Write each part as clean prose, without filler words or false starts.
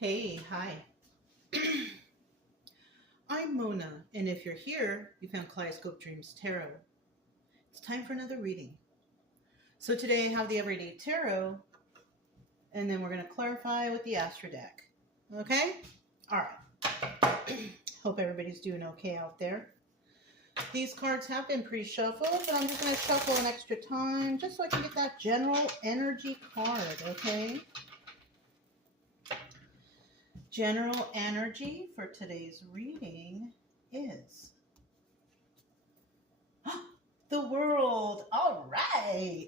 Hey, hi. I'm Mona, and if you're here, you found Kaleidoscope Dreams Tarot. It's time for another reading. So today I have the Everyday Tarot, and then we're going to clarify with the Astro deck. Okay? All right. Hope everybody's doing okay out there. These cards have been pre-shuffled, but I'm just going to shuffle an extra time just so I can get that general energy card, okay? General energy for today's reading is the world. All right.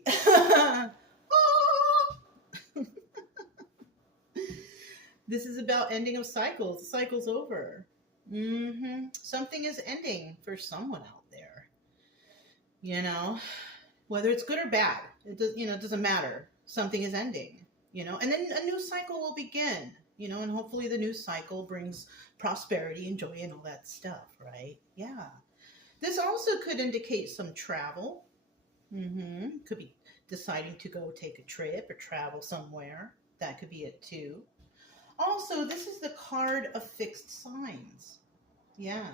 This is about ending of cycles. The cycle's over. Something is ending for someone out there. Whether it's good or bad, it doesn't matter. Something is ending, and then a new cycle will begin, and hopefully the new cycle brings prosperity and joy and all that stuff, right? Yeah. This also could indicate some travel. Could be deciding to go take a trip or travel somewhere. That could be it too. Also, this is the card of fixed signs. Yeah.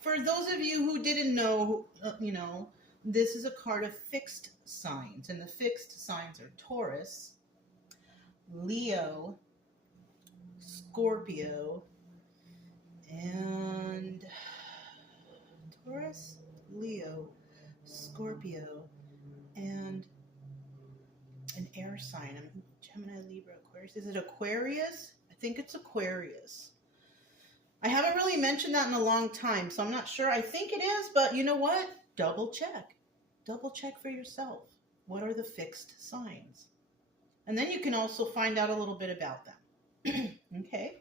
For those of you who didn't know, this is a card of fixed signs. And the fixed signs are Taurus, Leo, Scorpio, and Taurus, Leo, Scorpio, and an air sign. Gemini, Libra, Aquarius. Is it Aquarius? I think it's Aquarius. I haven't really mentioned that in a long time, so I'm not sure. I think it is, but you know what? Double check. Double check for yourself. What are the fixed signs? And then you can also find out a little bit about them. Okay.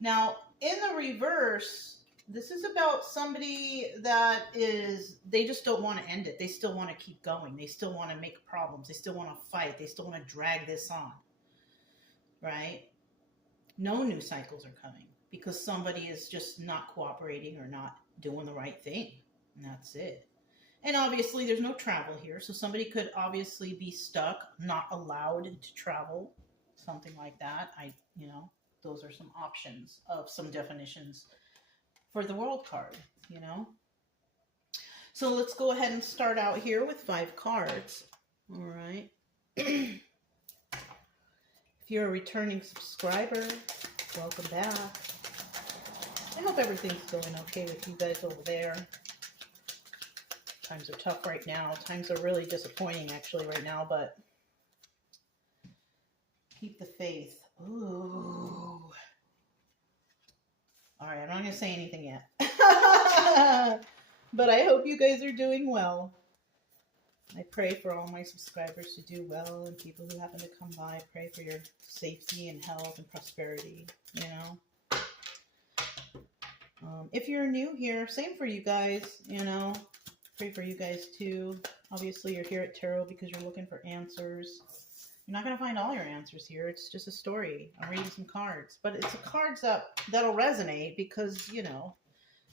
Now, in the reverse, this is about somebody they just don't want to end it. They still want to keep going. They still want to make problems. They still want to fight. They still want to drag this on, right? No new cycles are coming because somebody is just not cooperating or not doing the right thing. And that's it. And obviously there's no travel here. So somebody could obviously be stuck, not allowed to travel, something like that. Those are some options of some definitions for the world card, So let's go ahead and start out here with 5 cards. All right. If you're a returning subscriber, welcome back. I hope everything's going okay with you guys over there. Times are tough right now. Times are really disappointing actually right now, but keep the faith. Ooh. All right, I'm not going to say anything yet. But I hope you guys are doing well. I pray for all my subscribers to do well and people who happen to come by. Pray for your safety and health and prosperity, If you're new here, same for you guys, Pray for you guys too. Obviously, you're here at Tarot because you're looking for answers. You're not going to find all your answers here. It's just a story. I'm reading some cards. But it's cards that'll resonate because,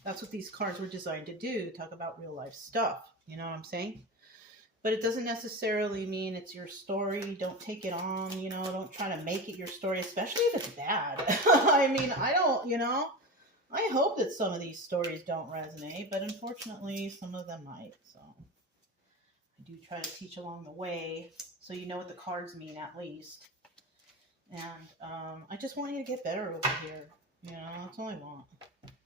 that's what these cards were designed to do. Talk about real life stuff. You know what I'm saying? But it doesn't necessarily mean it's your story. Don't take it on, Don't try to make it your story, especially if it's bad. I hope that some of these stories don't resonate, but unfortunately, some of them might. So I do try to teach along the way so you know what the cards mean at least. And I just want you to get better over here. That's all I want.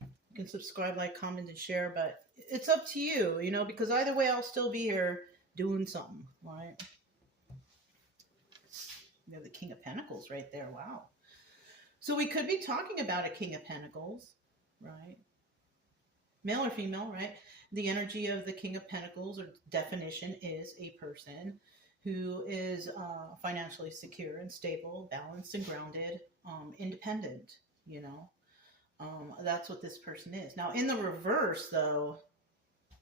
You can subscribe, like, comment, and share, but it's up to you, because either way, I'll still be here doing something, right? We have the King of Pentacles right there. Wow. So we could be talking about a King of Pentacles, right? Male or female, right? The energy of the King of Pentacles, or definition, is a person who is financially secure and stable, balanced and grounded, independent, That's what this person is. Now, in the reverse, though,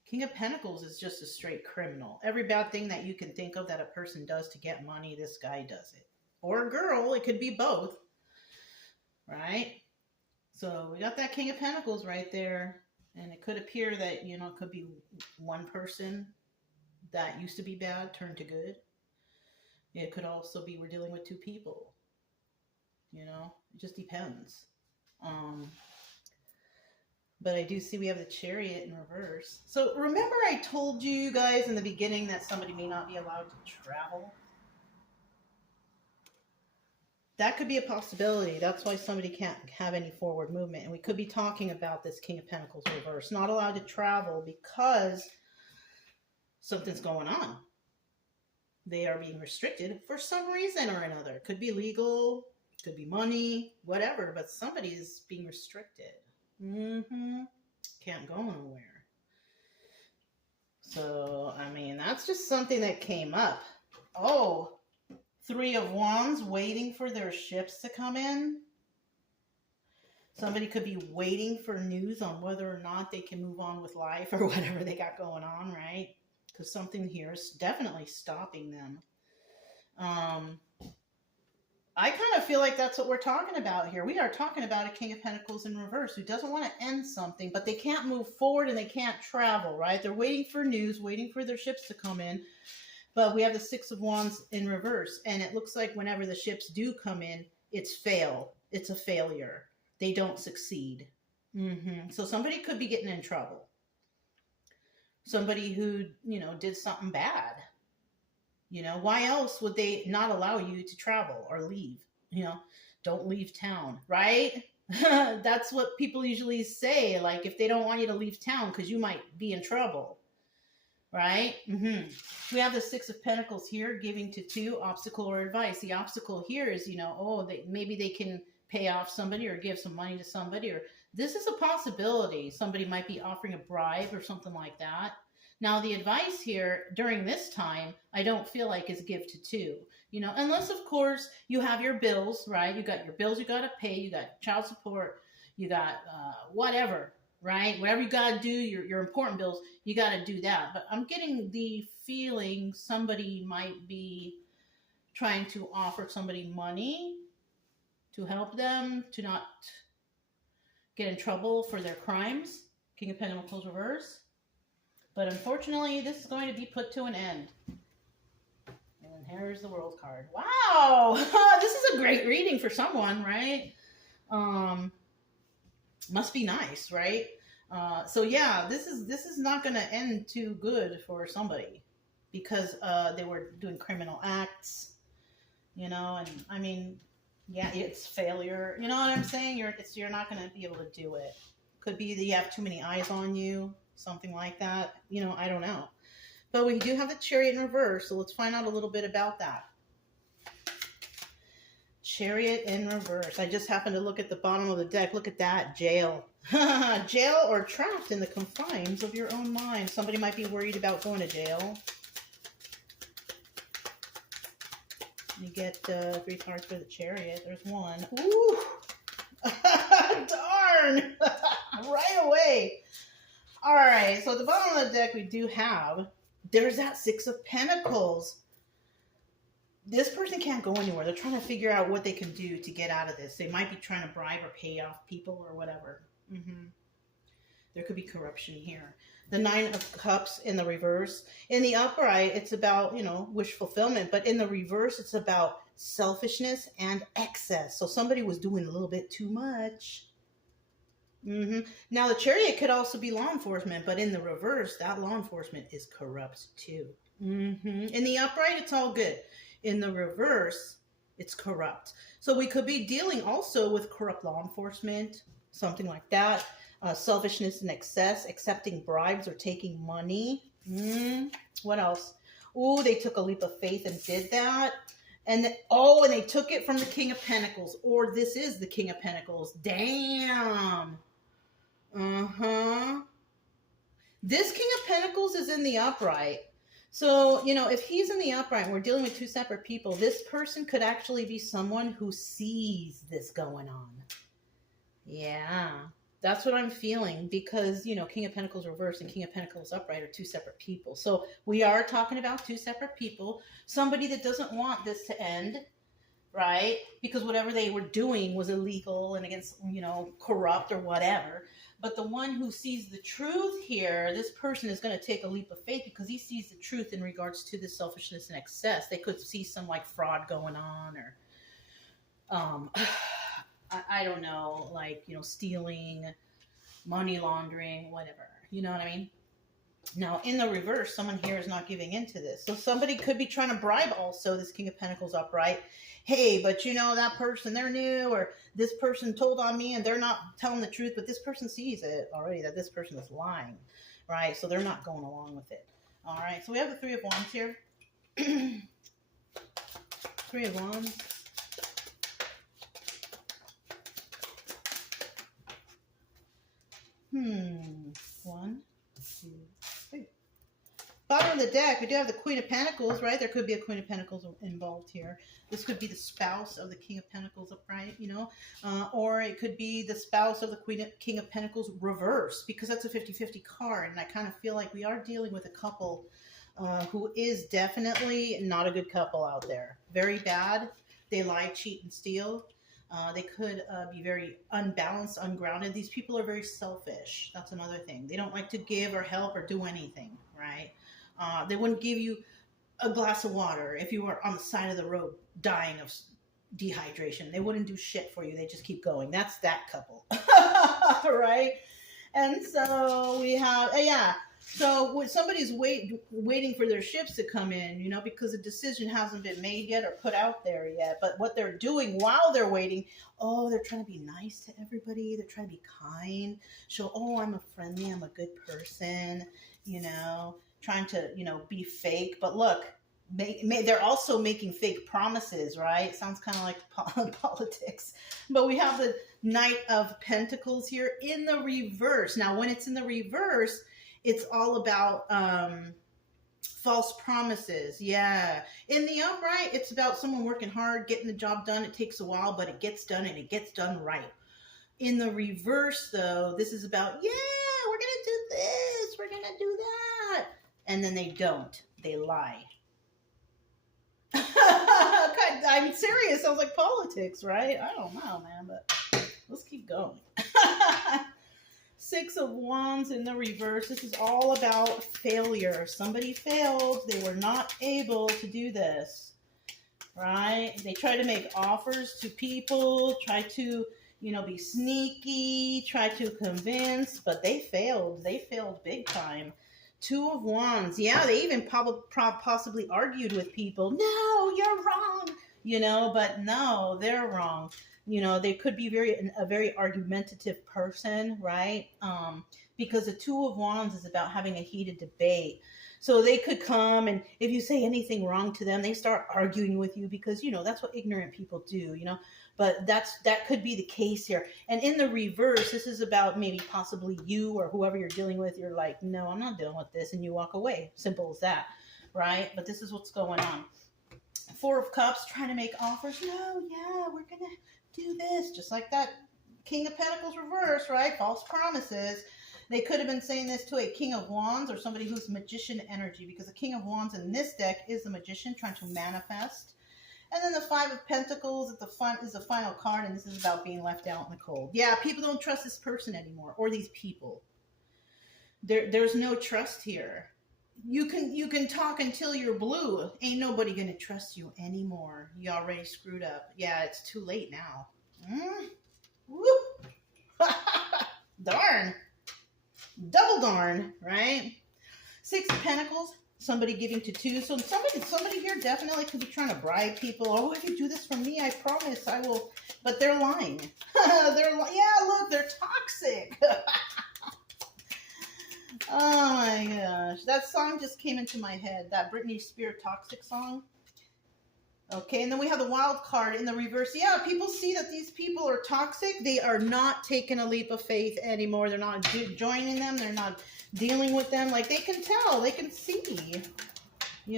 King of Pentacles is just a straight criminal. Every bad thing that you can think of that a person does to get money, this guy does it. Or a girl, it could be both, right? So we got that King of Pentacles right there. And it could appear that, it could be one person that used to be bad turned to good. It could also be we're dealing with 2 people. You know, it just depends. But I do see we have the Chariot in reverse. So remember I told you guys in the beginning that somebody may not be allowed to travel? That could be a possibility. That's why somebody can't have any forward movement. And we could be talking about this King of Pentacles reverse. Not allowed to travel because something's going on. They are being restricted for some reason or another. Could be legal, could be money, whatever. But somebody is being restricted. Can't go nowhere. So, I mean, that's just something that came up. Oh, Three of Wands, waiting for their ships to come in. Somebody could be waiting for news on whether or not they can move on with life or whatever they got going on, right? Because something here is definitely stopping them. I kind of feel like that's what we're talking about here. We are talking about a King of Pentacles in reverse who doesn't want to end something, but they can't move forward and they can't travel, right? They're waiting for news, waiting for their ships to come in. But we have the Six of Wands in reverse. And it looks like whenever the ships do come in, it's fail. It's a failure. They don't succeed. So somebody could be getting in trouble. Somebody who, you know, did something bad. You know, why else would they not allow you to travel or leave? You know, don't leave town, right? That's what people usually say. Like if they don't want you to leave town because you might be in trouble. Right? We have the Six of Pentacles here, giving to two, obstacle or advice. The obstacle here is, you know, maybe they can pay off somebody or give some money to somebody, or this is a possibility. Somebody might be offering a bribe or something like that. Now, the advice here during this time, I don't feel like is give to two, you know, unless, of course, you have your bills, right? You got your bills you got to pay, you got child support, you got whatever. Right? Whatever you got to do, your important bills, you got to do that. But I'm getting the feeling somebody might be trying to offer somebody money to help them to not get in trouble for their crimes. King of Pentacles reverse. But unfortunately, this is going to be put to an end. And here's the World card. Wow! This is a great reading for someone, right? Must be nice, right? So yeah, this is not going to end too good for somebody because they were doing criminal acts, you know, and I mean, yeah, it's failure. You know what I'm saying? You're not going to be able to do it. Could be that you have too many eyes on you, something like that. You know, I don't know. But we do have the Chariot in reverse, so let's find out a little bit about that. Chariot in reverse. I just happened to look at the bottom of the deck. Look at that. Jail. Jail or trapped in the confines of your own mind. Somebody might be worried about going to jail. You get 3 cards for the Chariot. There's one. Ooh. Darn. Right away. All right. So at the bottom of the deck, we do have, there's that Six of Pentacles. This person can't go anywhere. They're trying to figure out what they can do to get out of this. They might be trying to bribe or pay off people or whatever. There could be corruption here. The Nine of Cups in the reverse. In the upright, it's about, you know, wish fulfillment. But in the reverse, it's about selfishness and excess. So somebody was doing a little bit too much. Now, the Chariot could also be law enforcement. But in the reverse, that law enforcement is corrupt too. In the upright, it's all good. In the reverse, it's corrupt. So we could be dealing also with corrupt law enforcement, something like that. Selfishness and excess, accepting bribes or taking money. What else? Oh, they took a leap of faith and did that. And and they took it from the King of Pentacles. Or this is the King of Pentacles. Damn. This King of Pentacles is in the upright. So, you know, if he's in the upright and we're dealing with two separate people, this person could actually be someone who sees this going on. Yeah, that's what I'm feeling because, you know, King of Pentacles reverse and King of Pentacles upright are two separate people. So we are talking about two separate people. Somebody that doesn't want this to end, right? Because whatever they were doing was illegal and against, you know, corrupt or whatever. But the one who sees the truth here, this person is going to take a leap of faith because he sees the truth in regards to the selfishness and excess. They could see some like fraud going on or um, I don't know, like, stealing, money laundering, whatever. You know what I mean? Now, in the reverse, someone here is not giving into this. So somebody could be trying to bribe also this King of Pentacles upright. Hey, but that person, they're new, or this person told on me and they're not telling the truth, but this person sees it already that this person is lying, right? So they're not going along with it. All right, so we have the Three of Wands here. Three of Wands. One, two, three. Bottom of the deck, we do have the Queen of Pentacles, right? There could be a Queen of Pentacles involved here. This could be the spouse of the King of Pentacles upright, or it could be the spouse of the King of Pentacles reverse, because that's a 50-50 card. And I kind of feel like we are dealing with a couple who is definitely not a good couple out there. Very bad. They lie, cheat, and steal. They could be very unbalanced, ungrounded. These people are very selfish. That's another thing. They don't like to give or help or do anything, right? They wouldn't give you a glass of water if you were on the side of the road dying of dehydration. They wouldn't do shit for you. They just keep going. That's that couple, right? And so we have, so when somebody's waiting for their ships to come in, because a decision hasn't been made yet or put out there yet. But what they're doing while they're waiting, they're trying to be nice to everybody. They're trying to be kind. Show, I'm a friendly, I'm a good person, trying to, be fake. But look, they're also making fake promises, right? Sounds kind of like politics. But we have the Knight of Pentacles here in the reverse. Now, when it's in the reverse, it's all about false promises. Yeah. In the upright, it's about someone working hard, getting the job done. It takes a while, but it gets done, and it gets done right. In the reverse, though, this is about, we're going to do this, we're going to do that. And then they don't. They lie. I'm serious. Sounds like politics, right? I don't know, man, but let's keep going. Six of Wands in the reverse. This is all about failure. Somebody failed. They were not able to do this, right? They try to make offers to people, try to, be sneaky, try to convince, but they failed. They failed big time. Two of Wands. Yeah, they even possibly argued with people. No, you're wrong. But no, they're wrong. They could be a very argumentative person, right? Because the Two of Wands is about having a heated debate. So they could come, and if you say anything wrong to them, they start arguing with you because, that's what ignorant people do, But that could be the case here. And in the reverse, this is about maybe possibly you or whoever you're dealing with. You're like, no, I'm not dealing with this. And you walk away. Simple as that, right? But this is what's going on. Four of Cups, trying to make offers. No, we're going to do this. Just like that King of Pentacles reverse, right? False promises. They could have been saying this to a King of Wands or somebody who's magician energy, because the King of Wands in this deck is the magician trying to manifest. And then the Five of Pentacles at the front is the final card, and this is about being left out in the cold. Yeah, people don't trust this person anymore, or these people. There's no trust here. You can talk until you're blue. Ain't nobody gonna trust you anymore. You already screwed up. Yeah, it's too late now. Whoop. Darn. Double darn, right? Six of Pentacles. Somebody giving to two. So somebody here definitely could be trying to bribe people. If you do this for me, I promise I will. But they're lying. Look, they're toxic. Oh my gosh. That song just came into my head. That Britney Spears Toxic song. Okay, and then we have the Wild card in the reverse. Yeah, people see that these people are toxic. They are not taking a leap of faith anymore. They're not joining them. They're not dealing with them. Like, they can tell. They can see. We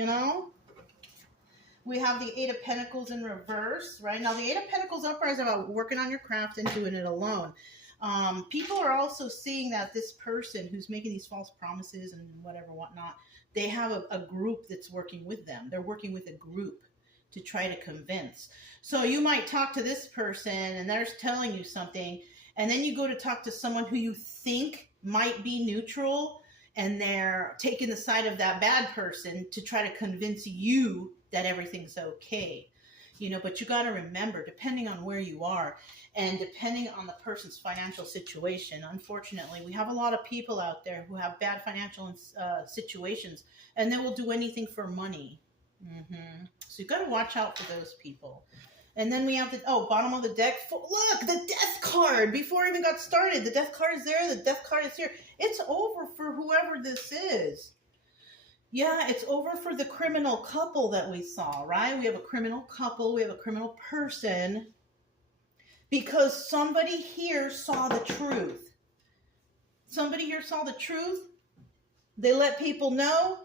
have the Eight of Pentacles in reverse, right? Now, the Eight of Pentacles upright is about working on your craft and doing it alone. People are also seeing that this person who's making these false promises and whatnot, they have a group that's working with them. They're working with a group to try to convince. So you might talk to this person and they're telling you something, and then you go to talk to someone who you think might be neutral, and they're taking the side of that bad person to try to convince you that everything's okay. you know, but you got to remember, depending on where you are and depending on the person's financial situation, unfortunately, we have a lot of people out there who have bad financial situations, and they will do anything for money. So you got to watch out for those people. And then we have the, bottom of the deck. Look, the death card. Before I even got started, the death card is there. The death card is here. It's over for whoever this is. Yeah, it's over for the criminal couple that we saw, right? We have a criminal couple. We have a criminal person. Because somebody here saw the truth. Somebody here saw the truth. They let people know.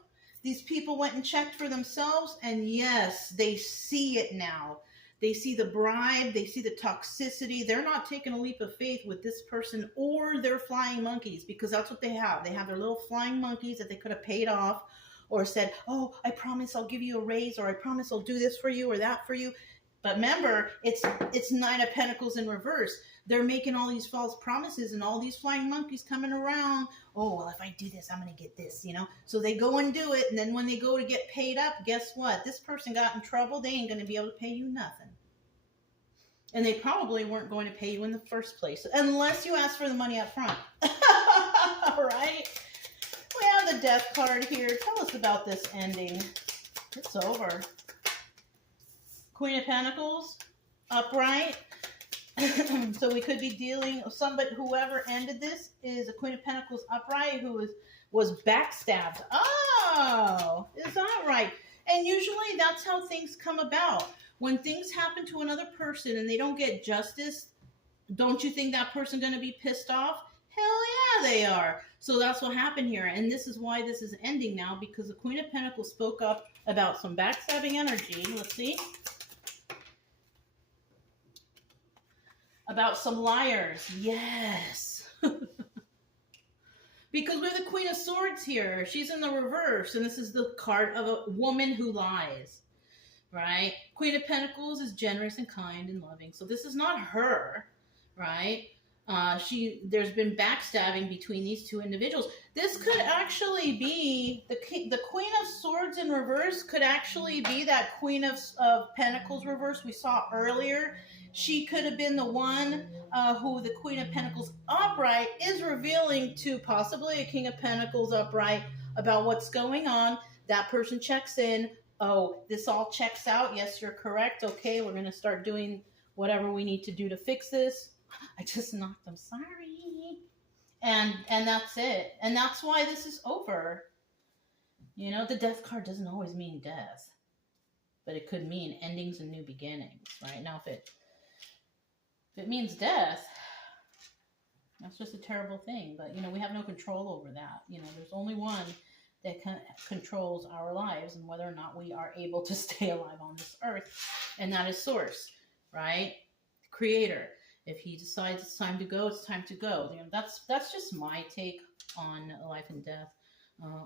These people went and checked for themselves. And yes, they see it now. They see the bribe. They see the toxicity. They're not taking a leap of faith with this person or their flying monkeys, because that's what they have. They have their little flying monkeys that they could have paid off or said, oh, I promise I'll give you a raise, or I promise I'll do this for you or that for you. But remember, it's Nine of Pentacles in reverse. They're making all these false promises and all these flying monkeys coming around. Oh, well, if I do this, I'm going to get this, you know. So they go and do it. And then when they go to get paid up, guess what? This person got in trouble. They ain't going to be able to pay you nothing. And they probably weren't going to pay you in the first place, unless you ask for the money up front. Right? We have the death card here. Tell us about this ending. It's over. Queen of Pentacles, upright. So we could be dealing with somebody, whoever ended this is a Queen of Pentacles upright who was backstabbed. Oh, is that right? And usually that's how things come about. When things happen to another person and they don't get justice, don't you think that person's going to be pissed off? Hell yeah, they are. So that's what happened here. And this is why this is ending now, because the Queen of Pentacles spoke up about some backstabbing energy. Let's see. About some liars. Yes. Because we have the Queen of Swords here. She's in the reverse. And this is the card of a woman who lies. Right? Queen of Pentacles is generous and kind and loving. So this is not her. Right? There's been backstabbing between these two individuals. This could actually be the Queen of Swords in reverse. Could actually be that Queen of Pentacles reverse we saw earlier. She could have been the one who the Queen of Pentacles upright is revealing to possibly a King of Pentacles upright about what's going on. That person checks in. Oh, this all checks out. Yes, you're correct. Okay, we're going to start doing whatever we need to do to fix this. I just knocked them. Sorry. And that's it. And that's why this is over. You know, the death card doesn't always mean death. But it could mean endings and new beginnings. Right? Now, if it means death, that's just a terrible thing. But, you know, we have no control over that. You know, there's only one that controls our lives and whether or not we are able to stay alive on this earth. And that is Source, right? Creator. If he decides it's time to go, it's time to go. You know, that's just my take on life and death.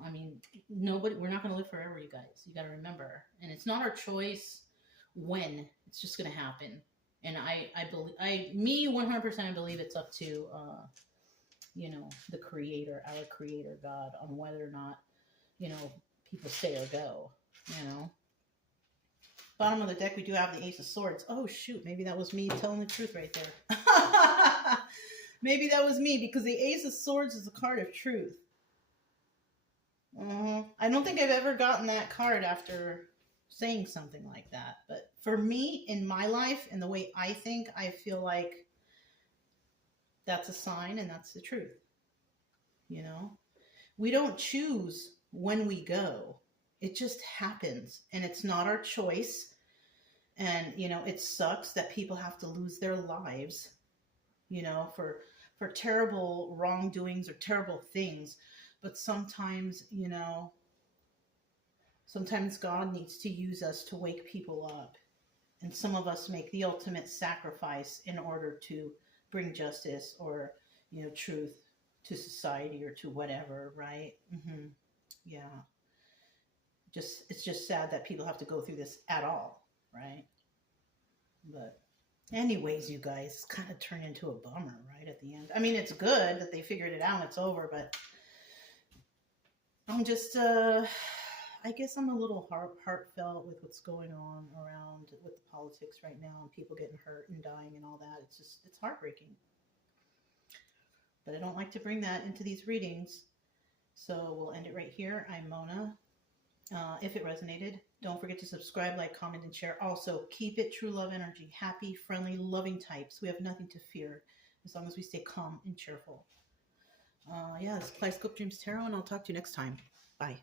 I mean, we're not going to live forever, you guys. You got to remember. And it's not our choice when. It's just going to happen. And I believe, 100%, I believe it's up to, you know, the Creator, our Creator God, on whether or not, you know, people stay or go, you know. Bottom of the deck, we do have the Ace of Swords. Oh, shoot. Maybe that was me telling the truth right there. Maybe that was me, because the Ace of Swords is a card of truth. I don't think I've ever gotten that card after saying something like that. But for me, in my life, and the way I think, I feel like that's a sign and that's the truth. You know? We don't choose when we go. It just happens, and it's not our choice. And, you know, it sucks that people have to lose their lives, you know, for terrible wrongdoings or terrible things. But sometimes, you know, sometimes God needs to use us to wake people up. And some of us make the ultimate sacrifice in order to bring justice or, you know, truth to society or to whatever, right? Yeah. It's just sad that people have to go through this at all, right? But anyways, you guys, kind of turned into a bummer, right, at the end. I mean, it's good that they figured it out and it's over, but I'm just, I I guess I'm a little heartfelt with what's going on around with the politics right now and people getting hurt and dying and all that. It's heartbreaking. But I don't like to bring that into these readings. So we'll end it right here. I'm Mona. If it resonated, don't forget to subscribe, like, comment, and share. Also, keep it true love energy. Happy, friendly, loving types. We have nothing to fear as long as we stay calm and cheerful. Yeah, this is Kaleidoscope Dreams Tarot, and I'll talk to you next time. Bye.